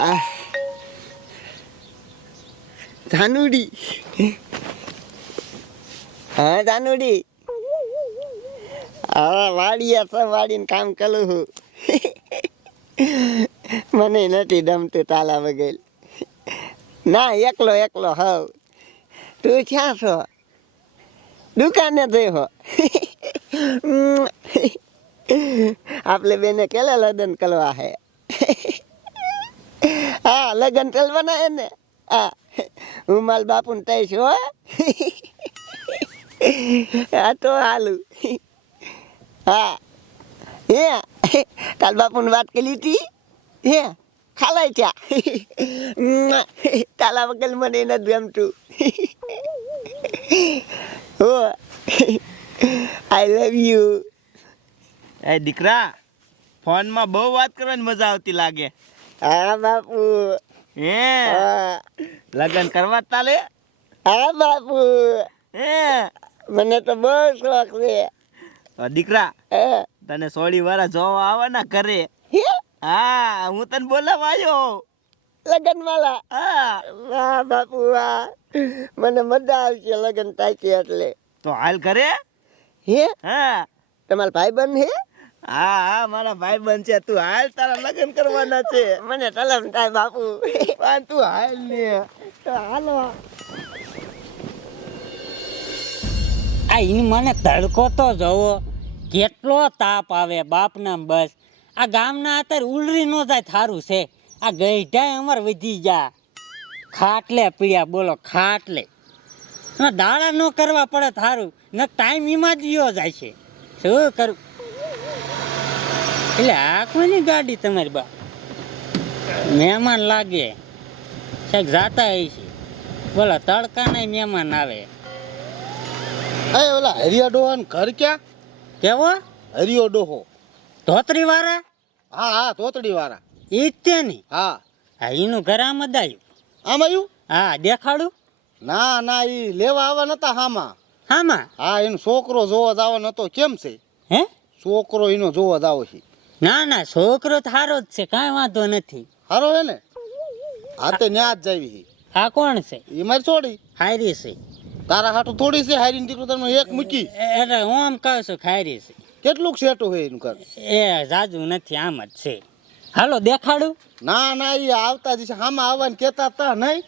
હા જાનુડી હા જાનુડી હા વાડીયા છે વાડીને કામ કરું છું. મને નથી ગમતું તાલા વગેરે. ના, એકલો એકલો હવ તું ક્યાં છો? દુકાને જઈ આપણે બેને કેલા લદન કરવા હે? હા, લગન કરવાના હે ને? હા. હું માલ બાપુને તઈશ, હો. હા, તો હાલું. હા. હે કાલ બાપુને વાત કરી હતી હે ખાલાય ત્યાં તાલા વગર મને નથી ગમતું. હો. આઈ લવ યુ એ દીકરા, ફોનમાં બહુ વાત કરવાની મજા આવતી લાગે. હા બાપુ. હે? લગ્ન કરવા તાલે? હા બાપુ. હે? મને તો બહુ શોખ છે. દીકરા. તને સોળી વાળા જોવા આવે ને ઘરે? હે? હા હું તને બોલાવા આવ્યો. લગન વાળા હા વાહ બાપુ વાહ મને મજા આવશે લગન થાય એટલે. તો હાલ કરે હે? હા. તમારા ભાઈ બંધ હે? હા હા મારા ભાઈ બન છે. તું હાલ તારા લગ્ન કરવાના છે. મને તલમ થાય બાપુ. પણ તું હાલ ને. હાલો. આ ઈ મને તડકો તો જવો. કેટલો તાપ આવે બાપના બસ. આ ગામના અત્યારે ઉલરી નો જાય થારું છે. આ ગઈઢાય અમાર વધી જા. ખાટલે પીડ્યા બોલો ખાટલે. દાડા ન કરવા પડે થારું. ન ટાઈમ એમાં જ યો જાય છે. શું કરું? એટલે આ કોની ગાડી તમારી બા? મહેમાન લાગે. ક્યાંક જાતા હોય છે. બોલો તડકાના મહેમાન આવે. એ ઓલા હરિયા ડોહાનું ઘર ક્યાં? કેવો? હરિયો ડોહો. ધોતરી વાળા હા હા તોતડી વાળા ઈ જ તે ની? હા. હા એનું ઘર આમ જ આવ્યું આમ આવ્યું હા દેખાડું? ના ના એ લેવા આવા નતા હામાં. હામાં? હા એનો છોકરો જોવા જવાનો હતો કેમ છે? હે? છોકરો એનો જોવા જાવ છે. ના ના છોકરો તો સારો જ છે કાંઈ વાંધો નથી. હારો હે ને? હા તે ન્યા જ જાવી આ કોણ છે? એ મારી છોડી. હારી છે. તારા હાટું થોડી છે હારીને દીકરો તમે એક મૂકી. એટલે હું આમ કહું છું ખાયરી છે. કેટલુંક સેટું હોય એનું કર એ જાજુ નથી આમ જ છે. હાલો દેખાડું. ના ના એ આવતા જ છે હામાં આવવાનું કહેતા તા નહીં.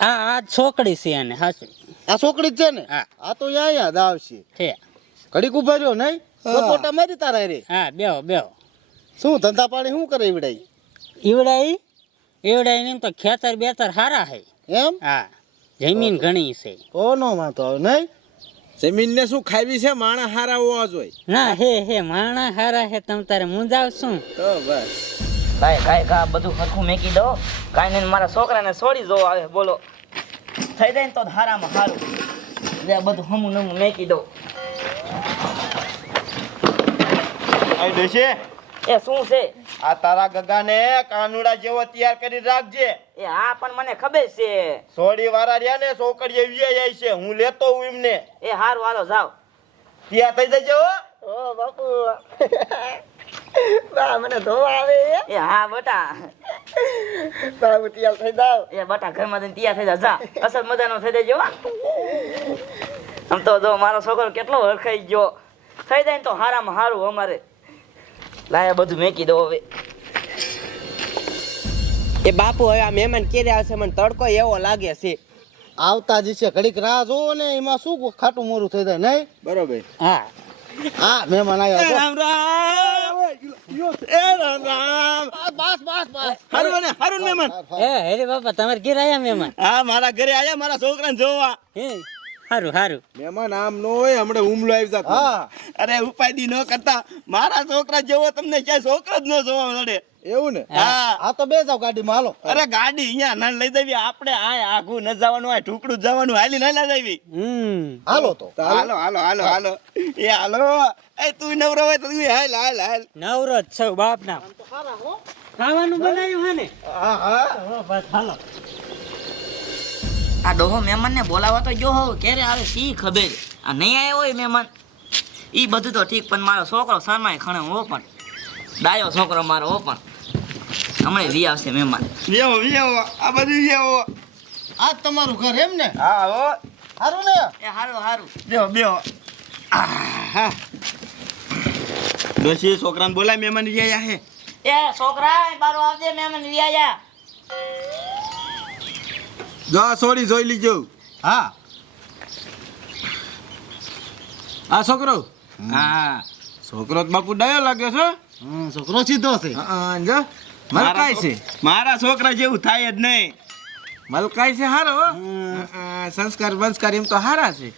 આ આ છોકરી છે એને હાચું. આ છોકરી જ છે ને? હા. આ તો અહીંયા જ આવશે. છે. ઘડીક ઊભા રહ્યો નહીં? ફોટા મારી તારા રે હા બેહો બેહો. શું ધંધા પાણી શું કરે ઈવડાઈ? ઈવડાઈ? ઈવડાઈ ને તો ખેતર બેતર હારા હે. એમ? હા જમીન ઘણી છે. કોનો વાંધો આવે નહીં? જમીનને શું ખાવી છે? માણા હારા હોવા જોઈએ. ના હે હે માણા હારા હે તમ તારે મુંજાવ શું તો બસ. કાય કાય કા બધું સરખું મેકી દો. કાંઈ નહીં મારા છોકરાને છોડી દો આવે બોલો. થઈ જાય ને તો હારામાં હારું. જે બધું હમું નમું મેકી દો. આઈ ડોશી એ શું છે? આ તારા ગગાને કાનુડા જેવો તૈયાર કરી રાખજે. એ હા પણ મને ખબર છે. સોડી વાળા રહ્યા ને સોકડી એવી જાય છે. હું લેતો હું એમને. એ હારું હાલો જાવ તૈયાર થઈ જજો ઓ બાપુ. બા મને ધોવા આવે એ હા બટા. બાપુ તૈયાર થઈ જાવ એ બટા ઘરમાં જઈને તૈયાર થઈ જા જા અસલ મજાનો થઈ જજો હો. આમ તો જો મારો છોકરો કેટલો હરખાઈ ગયો. થઈ જાય ને તો હારામાં હારું અમારે. લાયા બધું મેકી દો હવે. એ બાપુ હવે આ મહેમાન કેરે આવશે? મને તડકો એવો લાગે છે. આવતા દિવસે ઘડીક રાહ જોવો ને એમાં શું ખાટું મોરું થઈ જાય નહીં? બરોબર. હા. હા મહેમાન આવ્યો છો. રામ રામ. એ રામ રામ. બસ બસ બસ. હારું ને હારું મહેમાન. એ હેરી બાપા તમારે ઘરે આયા મહેમાન? હા મારા ઘરે આયા મારા છોકરાને જોવા. હે. સારું હારું. મહેમાન આમ નો હોય હમણે હુમલો આવી જા હા. અરે ઉપાયદી ન કરતા. મારા છોકરા જેવો તમને ક્યાંય છોકરો જ ન જોવા મળે. એવું ને? હા. આ તો બે જાવ ગાડીમાં હાલો. અરે ગાડી અહીંયા ના લઈ જવી. આપણે આ આઘું ન જવાનું આ ઢુકડું જ જવાનું. હાલી ના લઈ દેવી હમ. હાલો તો. હાલો. હાલો હાલો હાલો એ હાલો. એ તું નવરો હોય તો તું હાલ હાલ હાલ. નવરો જ છો બાપ ના ખાવાનું બનાવ્યું હે ને? હા હા હો, બસ હાલો. આ ડોહો મહેમાનને બોલાવવા તો જો હોવ ક્યારે આવે સી ખબર આ નહીં આવ્યો હોય મહેમાન? એ બધું તો ઠીક પણ મારો છોકરો શરમાય ખણે હો પણ. ડાયો છોકરો મારો હો પણ. હમણાં વી આવશે મહેમાન. વેવો વ્યવો આ બધું વેવો આ તમારું ઘર એમ ને? હા હો સારું ને? એ સારું હારું. બેહો બેહો. ડોશી છોકરાને બોલાય મહેમાન વ્યાયા હે. એ છોકરા બારો આવજે મહેમાન વી આયા. જો આ સોરી જોઈ લીજો. હા. આ છોકરો? હા. છોકરો તો બાપુ ડાયો લાગ્યો છે. છોકરો સીધો છે. જો. મલકાય છે. મારા છોકરા જેવું થાય જ નહીં. મલકાય છે હારો. સંસ્કાર બંસ્કાર એમ તો હારા છે.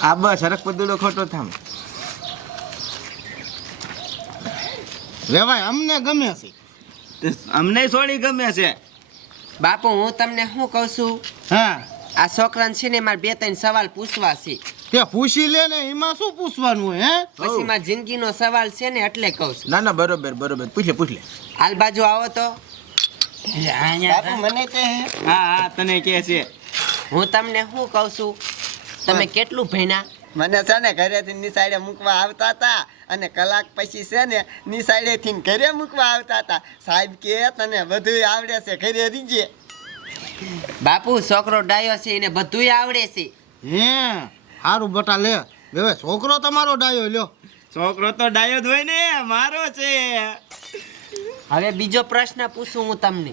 આ બસ હરક પદુડો ખોટો થામ. વેવાય અમને ગમે છે. અમને સોળી ગમે છે. બાપુ હું તમને શું કહું છું? હા. આ છોકરાને છે ને મારે બે ત્રણ સવાલ પૂછવા છે. તે પૂછી લે ને એમાં શું પૂછવાનું હે? પછી મારા જિંદગીનો સવાલ છે ને એટલે કહું છું. ના ના બરોબર બરોબર. પૂછ લે પૂછ લે. હાલ બાજુ આવો તો. બાપુ મને કે હા હા તને કે છે. હું તમને શું કહું છું? તમે કેટલું ભણ્યા? મને છે ને ઘરેથી નિશાળે મૂકવા આવતા હતા અને કલાક પછી છે ને નિશાળેથી ઘરે મૂકવા આવતા હતા. સાહેબ કે તને બધું આવડે છે ઘરે રીજે. બાપુ છોકરો ડાયો છે એને બધુંય આવડે છે. હે સારું બટા લે હવે છોકરો તમારો ડાયો લ્યો. છોકરો તો ડાયો જ હોય ને મારો છે. હવે બીજો પ્રશ્ન પૂછું હું તમને.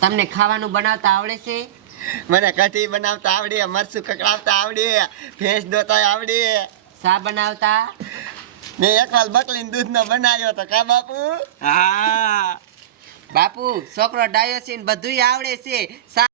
તમને ખાવાનું બનાવતા આવડે છે? મને કઢી બનાવતા આવડે મરસું કકડાવતા આવડે ભેંસ દોતા આવડે. શા બનાવતા? મેં એક વાર બકલીને દૂધનો બનાવ્યો તો કા બાપુ? હા. બાપુ છોકરો ડાયો છે ને બધુંય આવડે છે.